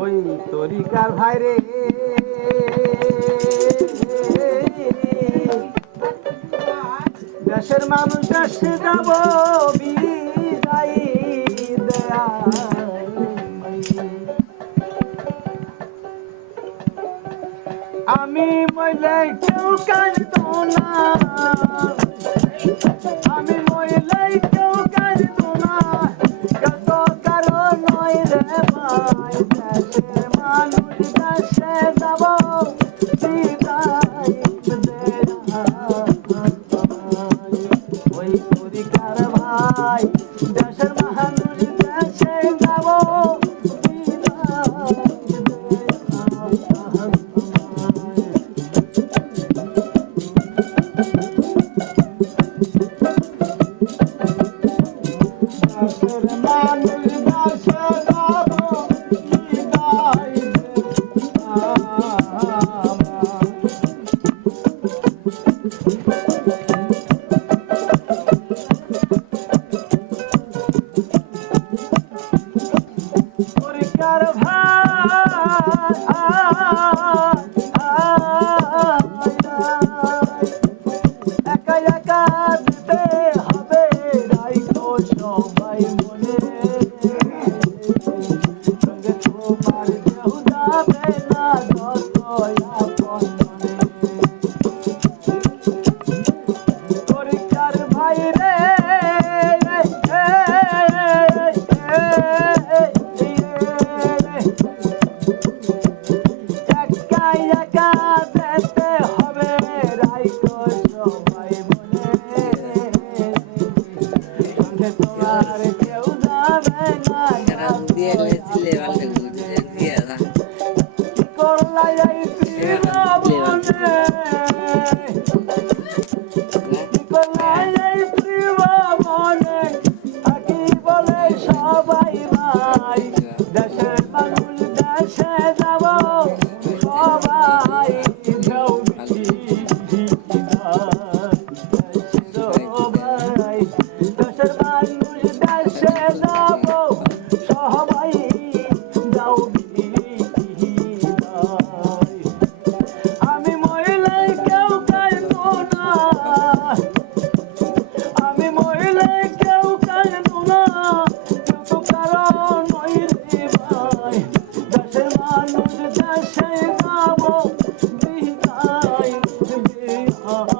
ওই তরিকার ভাইরে। দেশের মানুষ দেশে যাব আমি মহিলা কেউ কাজ না। আমি মহিলা ah, ah. আর কেউ যাবে না 哦。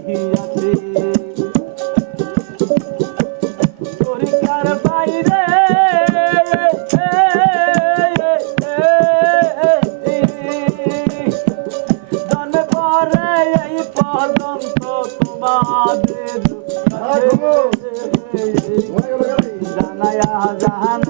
দিয়াছে পরীক্ষার বাইরে জন্মে পরে এই পর্যন্ত তোমাদের জানায়া জাহান